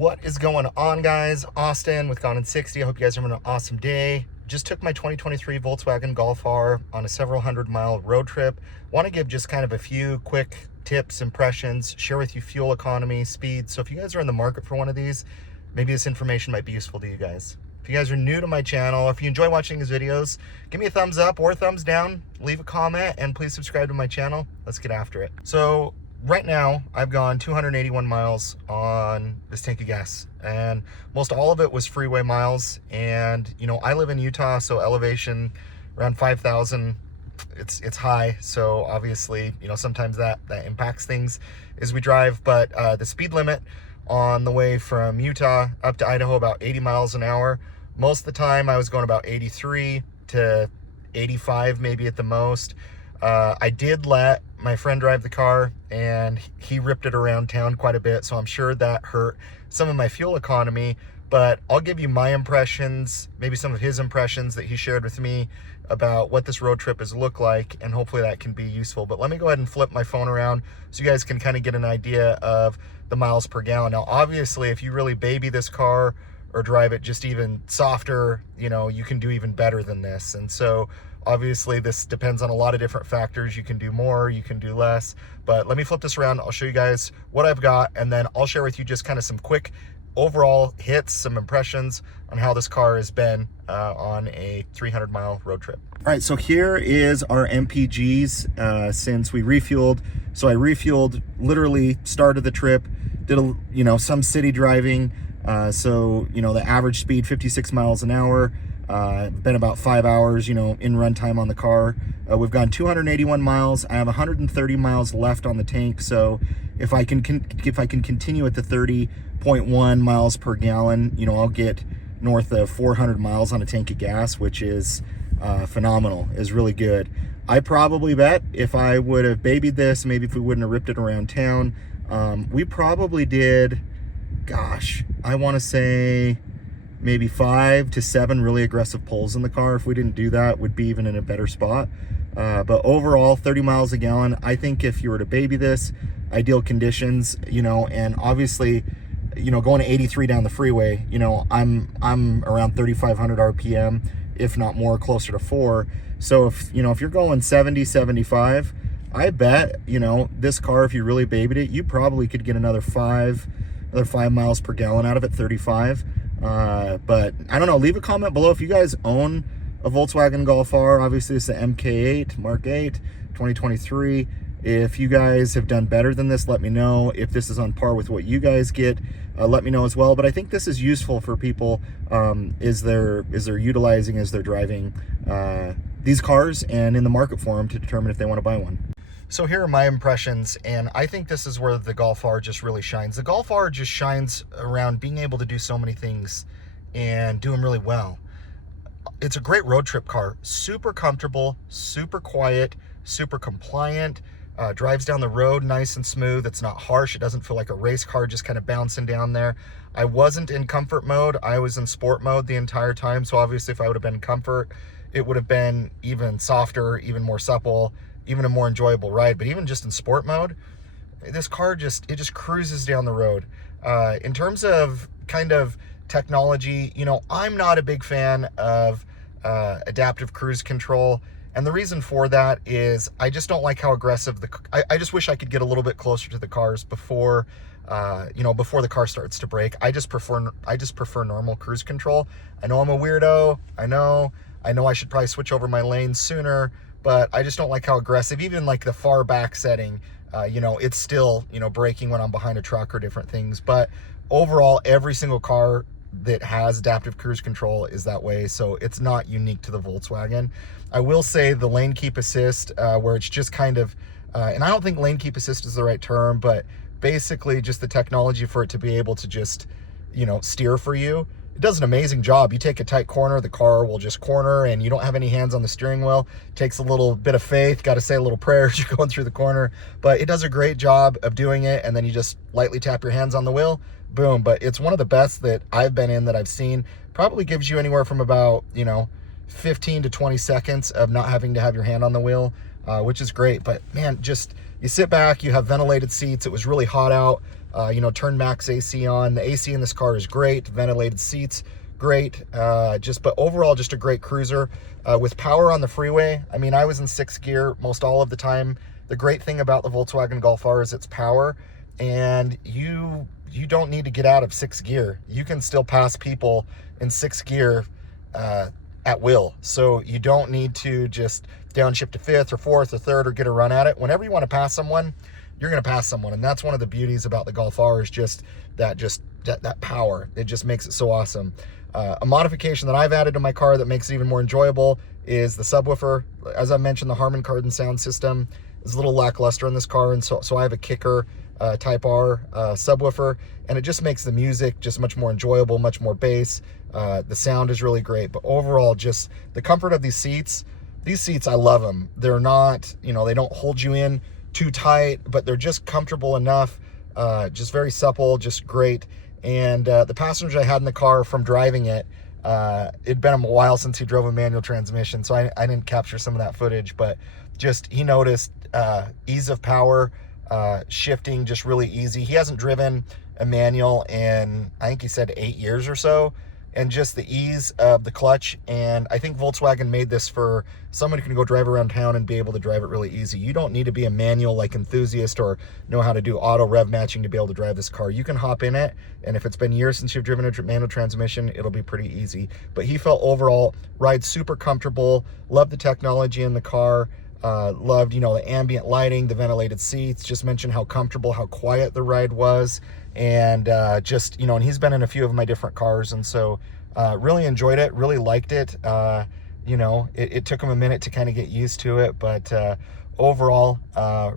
What is going on, guys? Austin with Gone in 60. I hope you guys are having an awesome day. Just took my 2023 Volkswagen Golf R on a several 100-mile road trip. Want to give just kind of a few quick tips, impressions, share with you fuel economy, speed. So if you guys are in the market for one of these, maybe this information might be useful to you guys. If you guys are new to my channel, or if you enjoy watching these videos, give me a thumbs up or a thumbs down, leave a comment, and please subscribe to my channel. Let's get after it. So right now, I've gone 281 miles on this tank of gas, and most all of it was freeway miles. And you know, I live in Utah, so elevation around 5,000, it's high. So obviously, you know, sometimes that impacts things as we drive. But the speed limit on the way from Utah up to Idaho, about 80 miles an hour. Most of the time I was going about 83 to 85, maybe at the most. I did let my friend drive the car, and he ripped it around town quite a bit, so I'm sure that hurt some of my fuel economy. But I'll give you my impressions, maybe some of his impressions that he shared with me about what this road trip has looked like, and hopefully that can be useful. But let me go ahead and flip my phone around so you guys can kind of get an idea of the miles per gallon. Now, obviously, if you really baby this car or drive it just even softer, you know, you can do even better than this. And so obviously this depends on a lot of different factors. You can do more, you can do less, but let me flip this around. I'll show you guys what I've got, and then I'll share with you just kind of some quick overall hits, some impressions on how this car has been on a 300-mile road trip. All right, so here is our MPGs since we refueled. So I refueled, literally started the trip, did some city driving. So the average speed 56 miles an hour. Been about 5 hours, in run time on the car. We've gone 281 miles. I have 130 miles left on the tank. So if I can continue at the 30.1 miles per gallon, I'll get north of 400 miles on a tank of gas, which is phenomenal, is really good. I probably bet if I would have babied this, maybe if we wouldn't have ripped it around town, we probably did, gosh, I want to say maybe 5 to 7 really aggressive pulls in the car. If we didn't do that, we'd be even in a better spot. But overall, 30 miles a gallon. I think if you were to baby this, ideal conditions, and obviously, going to 83 down the freeway, I'm around 3,500 RPM, if not more, closer to 4. So if you're going 70, 75, I bet, this car, if you really babied it, you probably could get another 5 miles per gallon out of it, 35. But I don't know, leave a comment below if you guys own a Volkswagen Golf R. Obviously it's the MK8 Mark 8 2023. If you guys have done better than this, let me know. If this is on par with what you guys get, let me know as well. But I think this is useful for people as they're utilizing, as they're driving these cars and in the market for them, to determine if they want to buy one. So here are my impressions, and I think this is where the Golf R just really shines. The Golf R just shines around being able to do so many things and do them really well. It's a great road trip car, super comfortable, super quiet, super compliant, drives down the road nice and smooth. It's not harsh. It doesn't feel like a race car just kind of bouncing down there. I wasn't in comfort mode. I was in sport mode the entire time. So obviously if I would have been in comfort, it would have been even softer, even more supple, even a more enjoyable ride. But even just in sport mode, this car just cruises down the road. In terms of kind of technology, I'm not a big fan of adaptive cruise control. And the reason for that is I just don't like how aggressive I just wish I could get a little bit closer to the cars before, before the car starts to brake. I just prefer normal cruise control. I know I'm a weirdo. I know I should probably switch over my lanes sooner, but I just don't like how aggressive, even like the far back setting, it's still, braking when I'm behind a truck or different things. But overall, every single car that has adaptive cruise control is that way. So it's not unique to the Volkswagen. I will say the lane keep assist, where it's just kind of, and I don't think lane keep assist is the right term, but basically just the technology for it to be able to just, steer for you. It does an amazing job. You take a tight corner, the car will just corner, and you don't have any hands on the steering wheel. Takes a little bit of faith, got to say a little prayer as you're going through the corner, but it does a great job of doing it. And then you just lightly tap your hands on the wheel, boom. But it's one of the best that I've been in, that I've seen. Probably gives you anywhere from about 15 to 20 seconds of not having to have your hand on the wheel. which is great. But man, just you sit back, you have ventilated seats. It was really hot out. Turn max AC on. The AC in this car is great. Ventilated seats, great. But overall, just a great cruiser with power on the freeway. I mean, I was in 6th gear most all of the time. The great thing about the Volkswagen Golf R is its power, and you don't need to get out of 6th gear. You can still pass people in 6th gear at will. So you don't need to just downshift to 5th or 4th or 3rd or get a run at it. Whenever you want to pass someone, you're going to pass someone. And that's one of the beauties about the Golf R is just that power. It just makes it so awesome. A modification that I've added to my car that makes it even more enjoyable is the subwoofer. As I mentioned, the Harman Kardon sound system is a little lackluster in this car, and so I have a Kicker Type R subwoofer, and it just makes the music just much more enjoyable, much more bass. The sound is really great, but overall, just the comfort of these seats, I love them. They're not, they don't hold you in too tight, but they're just comfortable enough, just very supple, just great. And the passenger I had in the car from driving it, it'd been a while since he drove a manual transmission, so I didn't capture some of that footage, but just he noticed ease of power, shifting just really easy. He hasn't driven a manual in, I think he said 8 years or so, and just the ease of the clutch. And I think Volkswagen made this for someone who can go drive around town and be able to drive it really easy. You don't need to be a manual like enthusiast or know how to do auto rev matching to be able to drive this car. You can hop in it, and if it's been years since you've driven a manual transmission, it'll be pretty easy. But he felt overall ride super comfortable, loved the technology in the car, loved the ambient lighting, the ventilated seats, just mentioned how comfortable, how quiet the ride was. And and he's been in a few of my different cars, and so really enjoyed it, really liked it. It took him a minute to kind of get used to it, but overall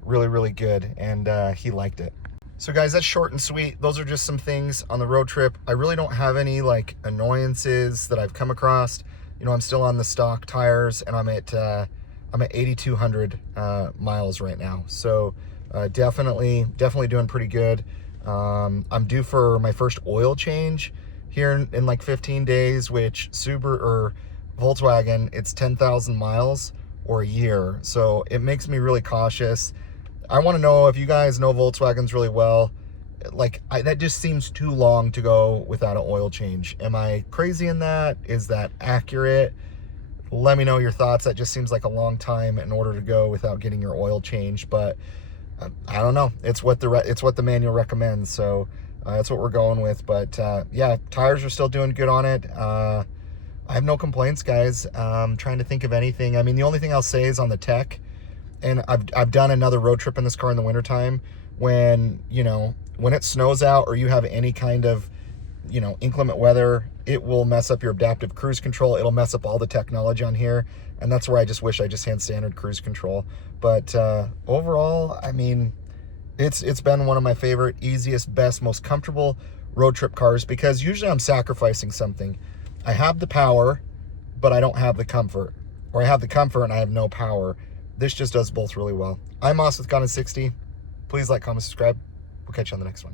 really, really good, and he liked it. So guys, that's short and sweet. Those are just some things on the road trip. I really don't have any like annoyances that I've come across. I'm still on the stock tires, and I'm at 8,200 miles right now, so definitely doing pretty good. I'm due for my first oil change here in like 15 days, which Volkswagen, it's 10,000 miles or a year. So it makes me really cautious. I want to know if you guys know Volkswagens really well. That just seems too long to go without an oil change. Am I crazy in that? Is that accurate? Let me know your thoughts. That just seems like a long time in order to go without getting your oil changed, but I don't know. It's what the manual recommends, so that's what we're going with. But yeah, tires are still doing good on it. I have no complaints, guys. Trying to think of anything. I mean, the only thing I'll say is on the tech, and I've done another road trip in this car in the wintertime when it snows out or you have any kind of inclement weather, it will mess up your adaptive cruise control. It'll mess up all the technology on here, and that's where I just wish I just had standard cruise control. But overall, I mean, it's been one of my favorite, easiest, best, most comfortable road trip cars, because usually I'm sacrificing something. I have the power, but I don't have the comfort, or I have the comfort and I have no power. This just does both really well. I'm Moss with Gone in 60. Please like, comment, subscribe. We'll catch you on the next one.